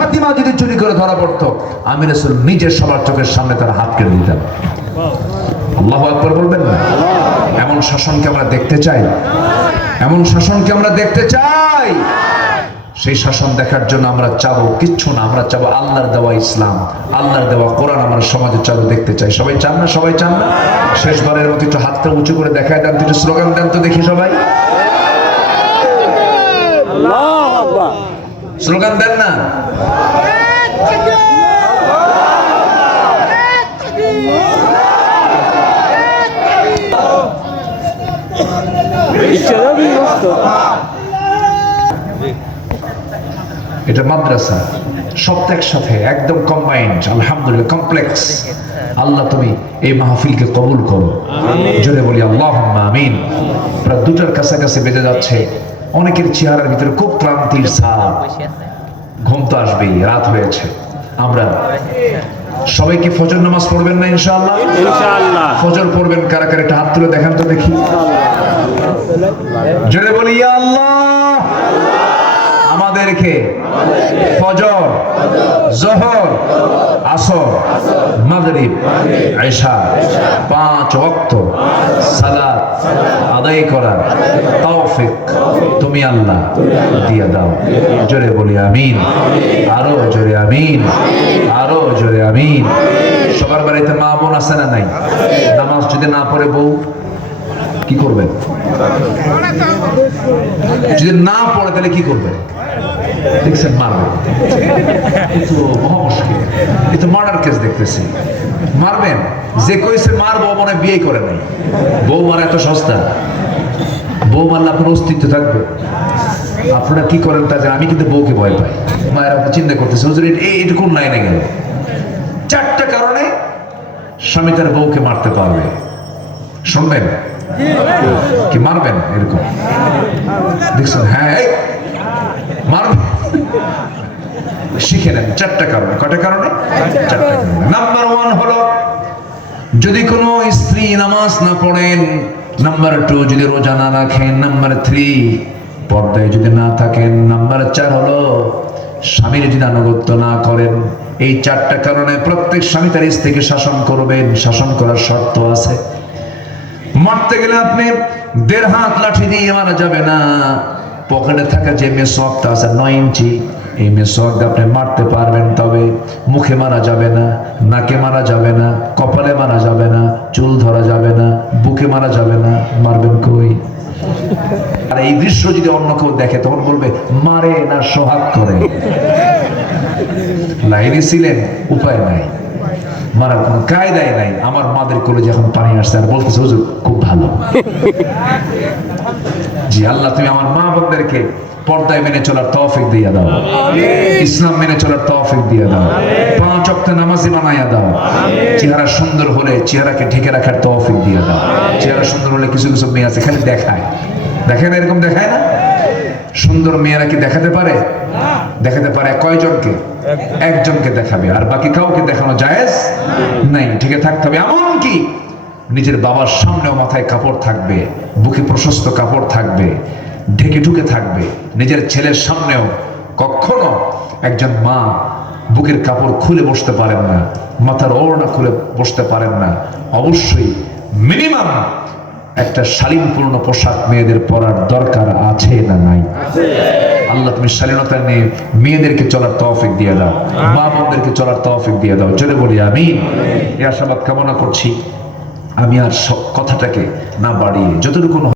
ফাতিমা যদি চুরি করে ধরা পড়তো, আমি রাসূল নিজের সবার চোখের সামনে তার হাত কেটে দিতাম। আল্লাহু আকবার বলবেন না? এমন শাসনকে আমরা দেখতে চাই, এমন শাসনকে আমরা দেখতে চাই। সেই শাসন দেখার জন্য আমরা চাবো কিচ্ছু না, আমরা চাবো আল্লাহর দেওয়া ইসলাম, আল্লাহর দেওয়া কোরআন আমার সমাজে চালু দেখতে চাই। সবাই চান না? সবাই চান না? শেষবারের মতো একটু হাতটা উঁচু করে দেখায় দেন, একটু স্লোগান দেন তো দেখি সবাই। স্লোগান দেন না? এটা মাদ্রাসা, সব একসাথে একদম কম্বাইন্ড। আলহামদুলিল্লাহ, কমপ্লেক্স। আল্লাহ তুমি এই মাহফিলকে কবুল করো, জোরে বলি আল্লাহুম্মা আমিন। প্রায় 2টার কাছাকাছি বেজে যাচ্ছে, অনেকের চেহারার ভিতরে খুব ক্লান্তির ছাপ, ঘুম তো আসবেই, রাত হয়েছে। আমরা সবাই কি ফজর নামাজ পড়বেন না ইনশাআল্লাহ? ইনশাআল্লাহ ফজর পড়বেন। কারা কারা একটা হাত তুলে দেখান তো দেখি, জোরে বলি ইয়া আল্লাহ। আমাদেরকে ফজর, যোহর, আসর, মাগরিব, ইশা 5 ওয়াক্ত সালাত আদায় করার তৌফিক তুমি আল্লাহ দিয়ে দাও। জোরে বলি আমিন, আরো জোরে আমিন, আরো জোরে আমিন। সবার বাড়িতে মা বোন আছে না নাই? নামাজ যদি না পড়ে বউ কি করবে? যদি না পড়ে তাহলে কি করবে? দেখছেন, মারবে। কিন্তু মহা মুশকিল, কিন্তু মার্ডার কেস দেখতেছি। মারবেন, যে কইছে মারবো মনে বিয়ে করে নাই। বউ মারা এত সস্তা? বউ মারলে আপনার অস্তিত্ব থাকবে? আপনারা কি করেন তা জানেন। আমি কিন্তু বউকে ভয় পাই। মায়ের আপনি চিন্তা করতেছে, হুজুর এইটুকু লাইনে গেল। 4টা কারণে স্বামী তার বউকে মারতে পারবে। শুনবেন কি? মারবেন এরকম দেখছেন? হ্যাঁ, মারবেন, শিখে নেন। 4টা কারণে। কয়টা কারণে? 4টা কারণে। নাম্বার 1 হলো যদি কোনো স্ত্রী নামাজ না পড়েন। নাম্বার 2 যদি রোজা না রাখেন। নাম্বার 3 পর্দায় যদি না থাকেন। নাম্বার 4 হলো স্বামীর যদি আনুগত্য না করেন। এই 4টা কারণে প্রত্যেক স্বামী তার স্ত্রীকে শাসন করবেন। শাসন করার শর্ত আছে। মারতে গেলে আপনি 1.5 হাত লাঠি দিয়ে মারা যাবে না। পকেটে থাকা যে মেসওয়াকটা আছে 9 ইঞ্চি, এই মেসওয়াক দিয়ে আপনি মারতে পারবেন। তবে মুখে মারা যাবে না, নাকে মারা যাবে না, কপালে মারা যাবে না, চুল ধরা যাবে না, বুকে মারা যাবে না। মারবেন কই? আর এই দৃশ্য যদি অন্য কেউ দেখে তখন বলবে মারে না সোহাগ করে। লাইনে ছিলেন, উপায় নাই, মারার কোনো কায়দাই নাই। আমার মাদের কোলে যখন পানি আসছে আর বলতেছে হুজুর খুব ভালো। জি আল্লাহ তুমি আমার মা বোনদেরকে পর্দায় মেনে চলার তৌফিক দিয়ে দাও, ইসলাম মেনে চলার তৌফিক দিয়ে দাও, 5 ওয়াক্ত নামাজি বানাইয়া দাও। চেহারা সুন্দর হলে চেহারাকে ঢেকে রাখার তৌফিক দিয়ে দাও। চেহারা সুন্দর হলে কিছু কিছু মেয়ে আছে খালি দেখায়, দেখে না? এরকম দেখায় না? সুন্দর মেয়েরা কি দেখাতে পারে? দেখাতে পারে কয়জনকে? একজনকে দেখাবে, আর বাকি কাউকে দেখানো জায়েজ নাই। ঠিক থাকতে হবে। এমনকি নিজের বাবার সামনেও মাথায় কাপড় থাকবে, বুকে প্রশস্ত কাপড় থাকবে, ঢেকে ঢুকে থাকবে। নিজের ছেলের সামনেও কখনো একজন মা বুকের কাপড় খুলে বসতে পারেন না, মাথার ওড়না খুলে বসতে পারেন না। অবশ্যই মিনিমাম একটা শালীনপূর্ণ পোশাক মেয়েদের পরার দরকার আছে না নাই? আল্লাহ তুমি শালীনতা নিয়ে মেয়েদেরকে চলার তৌফিক দিয়ে দাও, মা বোনদেরকে চলার তৌফিক দিয়ে দাও। জোরে বলি আমিন। এই আশাবাদ কামনা করছি। আমি আর কথাটাকে না বাড়িয়ে যতটুকু